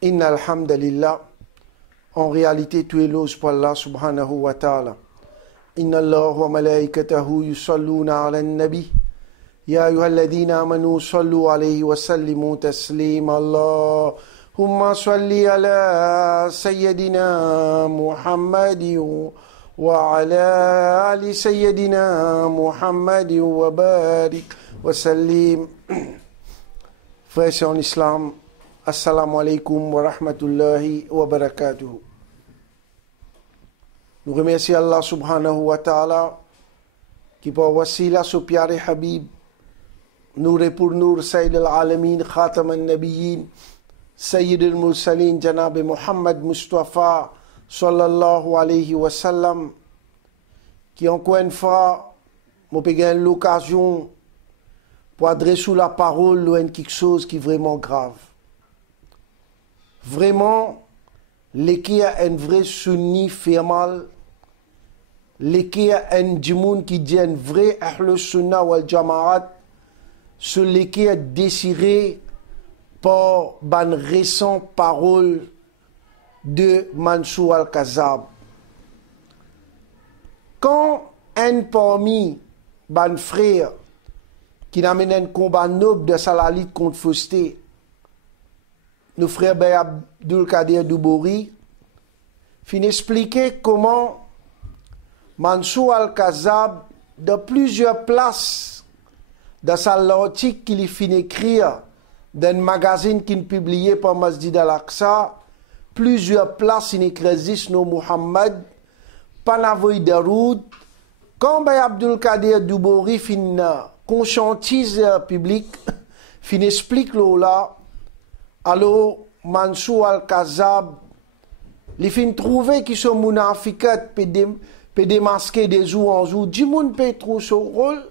Inna alhamdulillah. En réalité, tu éloges pour Allah subhanahu wa ta'ala. Inna Allah wa malaikatahu yusalluna ala nabi. Ya ayyuhalladhina amanu sallu alayhi wa sallimu taslima. Allahumma salli ala sayyidina Muhammadin wa ala ali sayyidina Muhammadin wa barik wa sallim. Frères en islam, assalamu alaikum wa rahmatullahi wa barakatuh. Nous remercions Allah subhanahu wa ta'ala qui par wasila ce piare Habib, Nour pour Nour, Sayyid al-Alamin, Khatam al-Nabiyyin, Sayyid al-Mursalin, Janab Muhammad Mustafa, sallallahu alayhi wa sallam, qui encore une fois m'a payé l'occasion pour adresser la parole loin de quelque chose qui est vraiment grave. Vraiment, l'équipe a un vrai sunni fermal, l'équipe a un djimoun qui dit un vrai ahl sunnah wal jama'at, sur l'équipe a désiré par ban récent parole de Mansour al-Kazab. Quand un parmi ban frère qui n'amène un combat noble de Salalit contre Fausté, nos frères Abdul Kader Doubouri, fin expliquer comment Mansour al-Kazab, de plusieurs places dans sa l'article qu'il fin écrire dans un magazine qu'il publiait par Masjid al-Aqsa, plusieurs places il écrit no Muhammad, Panavoy Daroud, quand Abdul Kader Doubouri fin conscientise public, fin explique là. Alors, Mansour al-Kazab, il fin trouver qui sont munafikat peut démasquer des jours en jour. Dimoun peut trouver son rôle.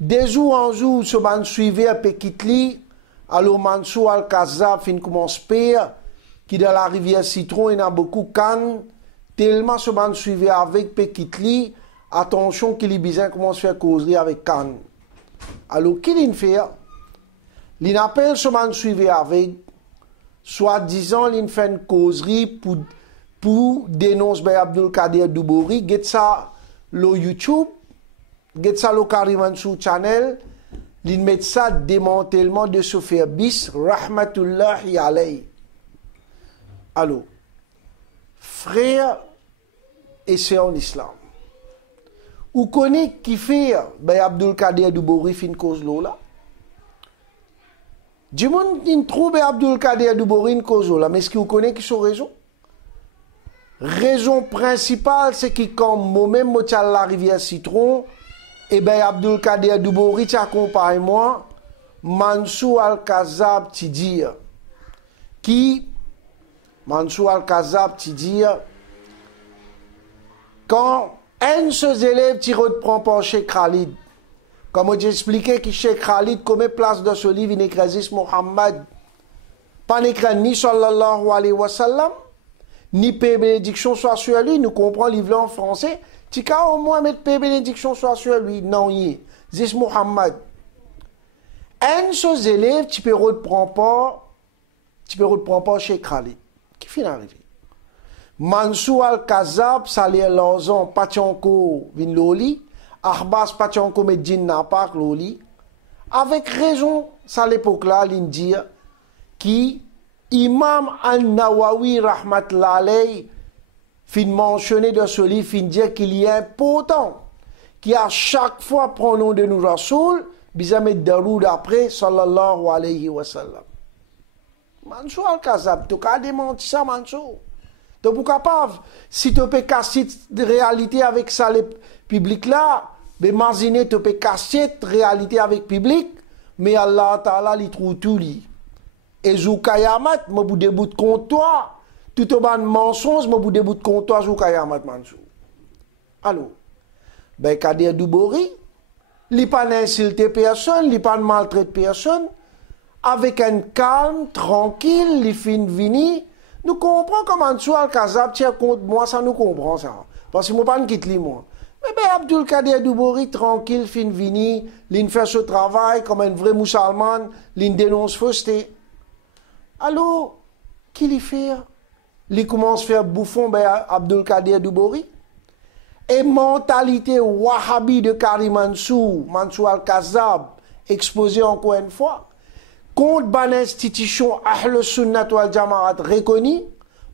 Des jours en jour, ce man suivait peut quitter. Alors, Mansour al-Kazab fin commence pire, qui dans la rivière Citron, il y a beaucoup de cannes. Tellement ce man suivait avec peut quitter. Attention qu'il y bizarre commence à faire causerie avec cannes. Alors, qu'il fait? Il appelle ce man suivi avec, soi-disant, il fait une causerie pour dénoncer Abdul Kader Doubouri. Get ça le YouTube, get ça le Karim Mansour Channel, il met ça démantèlement de se faire bis, rahmatullahi alayhi. Alors, frère et sœurs en islam, vous connaissez qui fait Abdul Kader Doubouri fin cause là? Du monde qui trouve Abdul Kader Doubouri une cause là, mais est-ce que vous connaissez qui sont raison? Raison principale, c'est que quand moi-même, je suis à la rivière Citron, et bien Abdul Kader Doubouri t'accompagne moi, Mansour al-Kazab t'y dit, Mansour al-Kazab t'y dit, quand un de ses élèves t'y reprend par Cheikh Khalid, comme j'ai expliqué que Cheikh Khalid, comme place de ce livre, il écrit Muhammad, pas n'écrit ni sallallahu alayhi wa sallam, ni paix bénédiction soit sur lui, nous comprenons le livre en français, tu as au moins mettre paix bénédiction soit sur lui, non, il dit Muhammad. Un de ses élèves, tu peux reprendre pas Cheikh Khalid, qui finit arrivé. Mansour al-Kazab, Salih Lozan, Patianko, Vinloli, Arbas Patianko Medjin Napak Loli, avec raison, à l'époque-là, il dit qui Imam al-Nawawi rahmatullah alayhi fin mentionné dans ce livre, fin dire qu'il est important qui à chaque fois prend le nom de nous Rasoul, bizamet daroud après sallallahu alayhi wa sallam. Mansour al-Kazab, tu as démenti ça Mansour. Tu es capable, si tu peux casser de réalité avec ça le public là, mais imagine tu peux casser de réalité avec le public, mais Allah Ta'ala il trouve tout lui. Et Zoukayamat, je vous déboute contre toi. Tout au bas de mensonge, je vous déboute contre toi, Zoukayamat Mansour. Alors, ben Kader Doubouri, il n'a pas insulté personne, il n'a pas maltraité personne. Avec un calme, tranquille, il fin vini. Nous comprenons comment Mansour al-Kazab tient compte moi, ça nous comprend ça. Parce que moi pas quitte lui moi. Mais ben Abdul Kader Doubouri tranquille, fin vini, il fait ce travail comme un vrai musulman, il dénonce fausseté. Alors, qui l'y fait? Il commence à faire bouffon Abdul Kader Doumboury. Et mentalité wahhabi de Karim Mansour Al-Kazab, exposé encore une fois, contre une institution Ahl Sunnat wal Jamaat reconnue,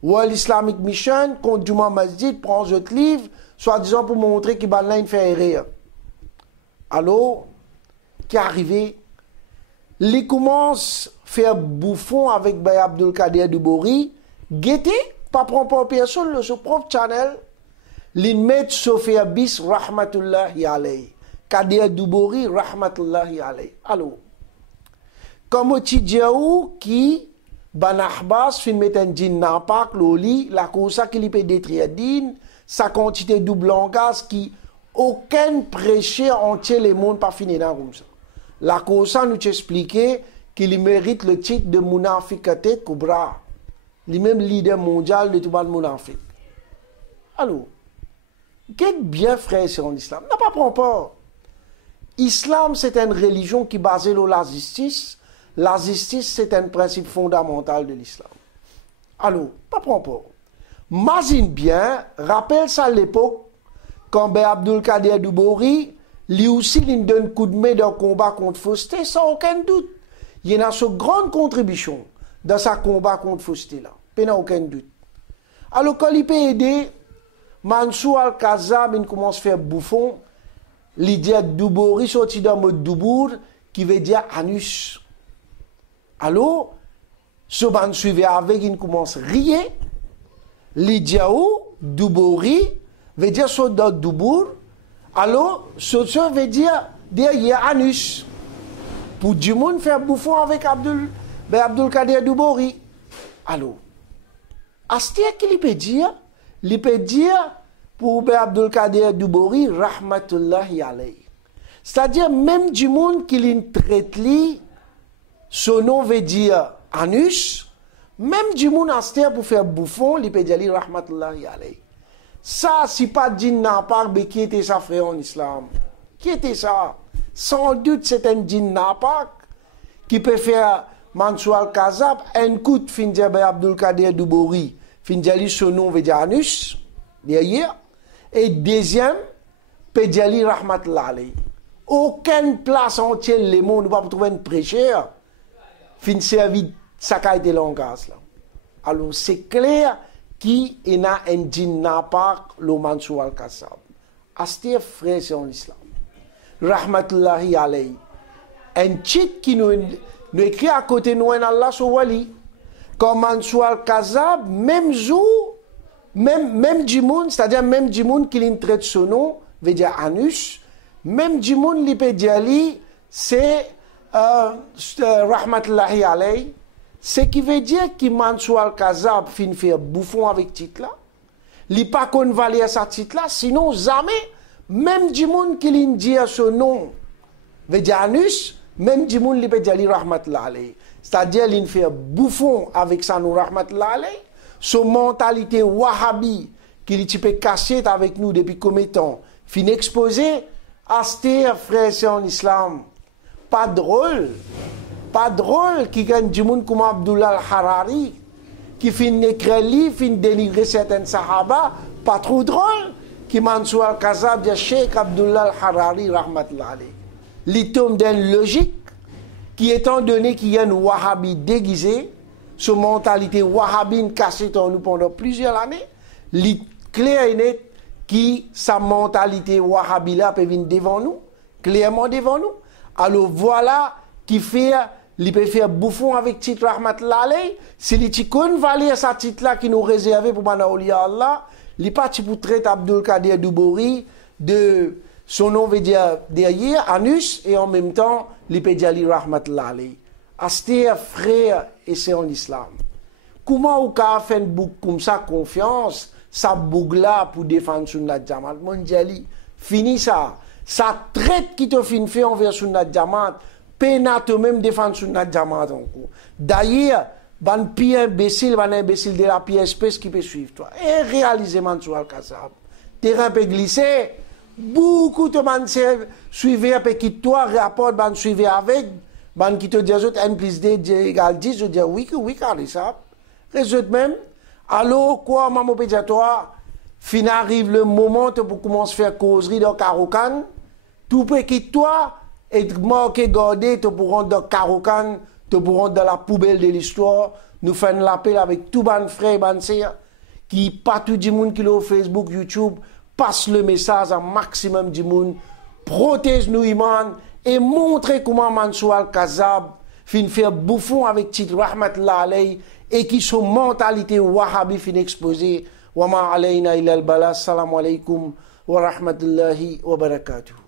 World Islamic Mission, contre Juma Masjid, prend un autre livre, soi-disant pour montrer qu'il va une faire erreur. Alors, qui est arrivé? Il commence à faire bouffon avec Abdul Kader Doumboury, guetter, pas prendre personne, le son propre channel, l'immet Sophia Bis Rahmatullahi alayhi. Kader Doumboury Rahmatullahi alayhi. Alors, comme Tidjaou qui, Ban Ahbas, fin met un djinn n'impak, l'oli, la cause qui lui peut détruire din, sa quantité double langage qui, aucun prêcheur entier le monde pas fini dans comme ça. La cause nous expliquait qu'il mérite le titre de Munafiqate Kubra, le même leader mondial de tout le Munafik. Alors, qu'est-ce bien frère c'est en islam? N'a pas prendre peur. Islam, c'est une religion qui est basée sur la justice. La justice, c'est un principe fondamental de l'islam. Alors, pas prendre peur. Imagine bien, rappelle ça à l'époque, quand Abdul Kader Doumboury, lui aussi, il donne un coup de main dans le combat contre Fausté, sans aucun doute. Il y a une grande contribution dans ce combat contre Fausté là. Il n'y a aucun doute. Alors, quand il peut aider, Mansour Al-Kazab, il commence à faire bouffon. L'idée de Doumboury sorti dans le mot Doubour, qui veut dire anus. Alors, ce ban suivi avec, il commence à rire. L'idée où Doumboury veut dire sur dans Doubour. Alors, ce veut dire derrière anus. Pour du monde faire bouffon avec Abdul Kader Doumboury. Alors, à ce qu'il peut dire, il peut dire pour Abdul Kader Doumboury, rahmatullahi alayhi. C'est-à-dire, même du monde qui l'y traite, son nom veut dire anus, même du monde à ce pour faire bouffon, il peut dire rahmatullahi alayhi. Ça, c'est pas djinn n'impak, mais qui était ça, frère, en islam? Qui était ça? Sans doute, c'est un djinn n'impak qui peut faire Mansour Al-Kazab, un coup de fin de Abdul Kader Doumboury, fin de son nom veut dire anus, derrière. Et deuxième, Pédiali Rahmatullah alayhi. Aucune place entière le monde ne va pas trouver un prêcheur fin servi ça a été langage là. Alors c'est clair qui est un djinn n'impak le Mansour Al-Kazab. Astir frère c'est en islam. Rahmatullahi alayhi. Un titre qui nous écrit à côté nous en Allah sur wali. Comme Mansour Al-Kazab, même jour, même du monde, c'est-à-dire même du monde qui lui traite son nom, veut dire anus, même du monde qui peut dire c'est Rahmatullahi alayhi. Ce qui veut dire que Mansour Al-Kazab fin faire bouffon avec titre là. Il pas qu'on valait sa titre là, sinon jamais, même du monde qui lui dit son nom, veut dire anus, même du monde qui peut dire Rahmatullahi alayhi. C'est-à-dire qu'il fait bouffon avec sa nous Rahmatullahi alayhi. Son mentalité wahhabi qu'il peut cacher avec nous depuis combien de temps, fin exposé à ce frère c'est en islam. Pas drôle qui gagne du monde comme Abdullah al-Harari qui fin écrire livre, fin délivrer certains sahaba, pas trop drôle qui Mansour Al-Kazab dit Cheikh Abdullah al-Harari rahmatullah alayhi. L'itome d'une logique qui étant donné qu'il y a une wahhabi déguisée, son mentalité wahhabine cachée en nous pendant plusieurs années, clair et net qui sa mentalité wahhabi là peut venir devant nous, clairement devant nous. Alors voilà qui fait, il peut faire bouffon avec titre rahmatullah alayhi, si il tikon valait sa titre là qui nous réservé pour Bana Awliya Allah, il parti pour traiter Abdul Kader Doumboury de son nom veut dire derrière anus et en même temps il peut dire rahmatullah alayhi. Astir frère et c'est en islam. Comment on peut faire une boucle comme ça confiance, ça boucle là pour défendre Sunnat Jamaat mondiali, fini ça. Ça traite qui te fin fait envers Sunnat Jamaat, pénate même défendre Sunnat Jamaat encore. D'ailleurs, ban pire imbécile de la pire espèce qui peut suivre toi. Et réaliser Mansour Al-Kazab. Terrain peut glisser, beaucoup de man suivre avec qui toi rapport ban suivre avec ban qui te dit n plus d égale 10, je dis oui, carré ça. Résultat même, alors quoi, maman peut dire toi, fin arrive le moment pour commencer à faire causerie dans Carocan, tout peut quitter toi et marquer garder te pour rentrer dans Carocan, te pour rentrer dans la poubelle de l'histoire, nous faisons l'appel avec tout ban frère, ban sœur, qui partout du monde qui est au Facebook, YouTube, passe le message à maximum du monde, protège nous iman et montre comment Mansour Al-Kazab fin faire bouffon avec titre Rahmatullah alayhi et qui son mentalité wahhabi fin exposée. Wa ma alayna illa al-bala. Assalamu alaikum wa rahmatullahi wa barakatuh.